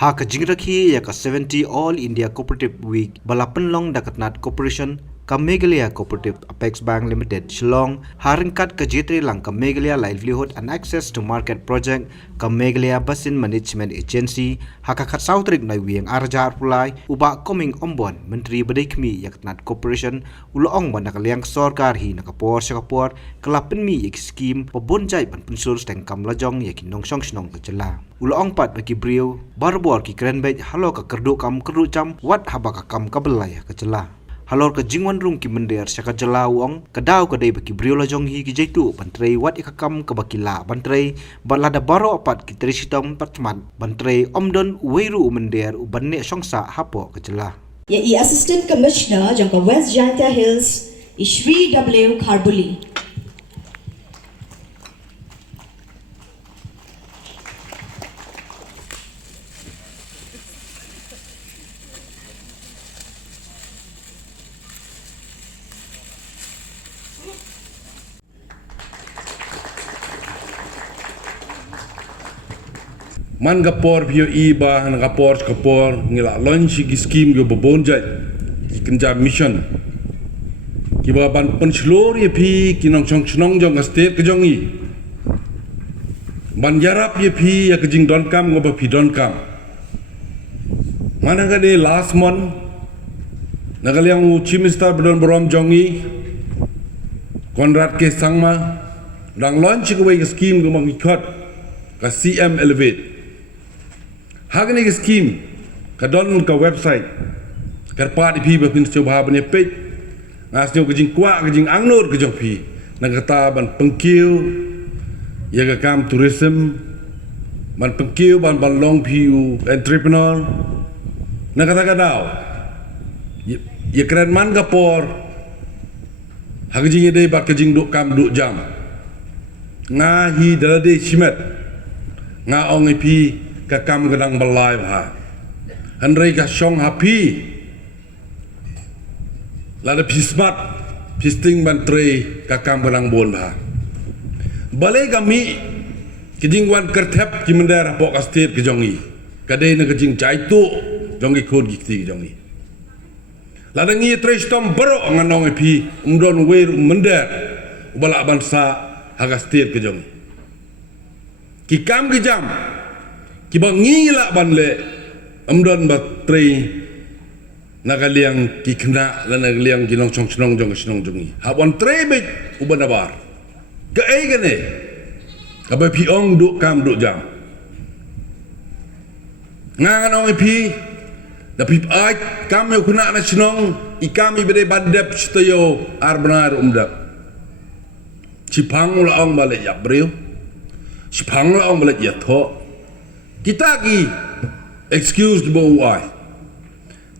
Ha ka jingrakhi ya ka 70 All India Cooperative Week balapan long dakatnat Corporation ka Meghalaya Cooperative Apex Bank Limited Shillong haringkat ka jitri lang ka Meghalaya Livelihood and Access to Market Project ka Meghalaya Basin Management Agency ha ka khat sautrik na wiang arjar pulai uba coming ombon Menteri Badai Kmi yakatnat Corporation uloong ban nakaliang sorkar hi nakapor syakapor kelapin mi ik scheme pabonjai pan pensur steng kam lajong yakin nong song snong ka jela uloong pat bagi brio barbor ki krenbej halo ka kerdu kam kerdu cam wat haba ka kam kabelai ka jela halor ka jingwan rung ki mender syaka jela uong kadau ka dei bagi brio lajong hi ki jaitu bantrei wat ikakam ka bakila bantrei balada baro apat ki trisitom patman bantrei omdon weiru mender ubanne songsa hapo ka jela ya i assistant commissioner jangka West Jaintia Hills Ishri W Kharbuli. Man kapor pio iba han kapor ngila launch ki scheme go bobonjai ki kenja mission ki ba ban penslor ye pi ki nong chong chnong jong state ke jong i ban yarap ye pi ya ke jing don kam go ba pi don kam mana ga de last month nagaliang chief minister bron brom jong i Konrad ke sangma dang launch ko we scheme go mang ikot ka CM elevate Hagani ke scheme kadon ka website karpa di pi bapin coba bane page ngasnyo ke jing kwa ke jing angnur ke jong pi nagata ban pengkiu ya ka kam tourism ban pengkiu ban long pi entrepreneur nagata kadau ya keren man kapor hag jing ide ba ke jing duk kam duk jam ngahi dalade simet nga ong pi ka kam gadang balai ha hanrei ka shong happy lada pismat pisting bantrei ka kam gadang bon ha balai kami kijingwan kertep ki mendera pok state ke jongi kadai na kijing jaitu jongi khod gikti ke jongi lada ngi trestom bro nganong pi umdon wer mender bala bansa haga state ke jongi ki kam ki jam kiba ngila banle amdon batri nagaliang kikna la nagaliang ginong chong chnong jong chnong jongi habon trebe ubanabar ga egane aba piong du kam du jam nganong pi da pip ai kam yo kuna na chnong ikami bede bandep chtayo arbanar umdap chipang la ong bale ya breu chipang la ong bale ya tho kita ki excuse ki bo ai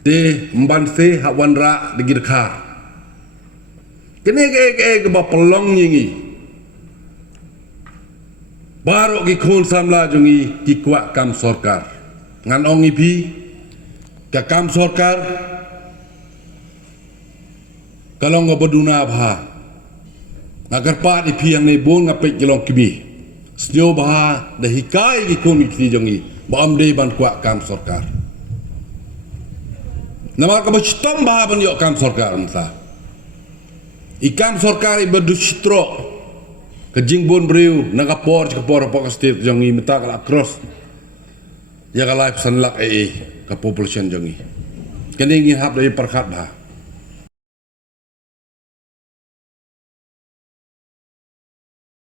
te mban se hawan ra de girkar kene ke ba pelong yingi baro ki khon samla jungi ki kwa kam sarkar ngan ongi pi ka kam sarkar kalong go boduna bha agar pa di pi yang ne bon ngapet jelong kimi Sdio bah dah hikai ki kun ki jongi bam dei ban kwa kam sarkar nama ka bachtom bah ban yo kam sarkar nta ikam sarkar i bedushitro ke jingbon breu naga por ke por pok state jongi meta kala cross ya ka life sanlak ka population jongi kene ngi hab dei perkhat bah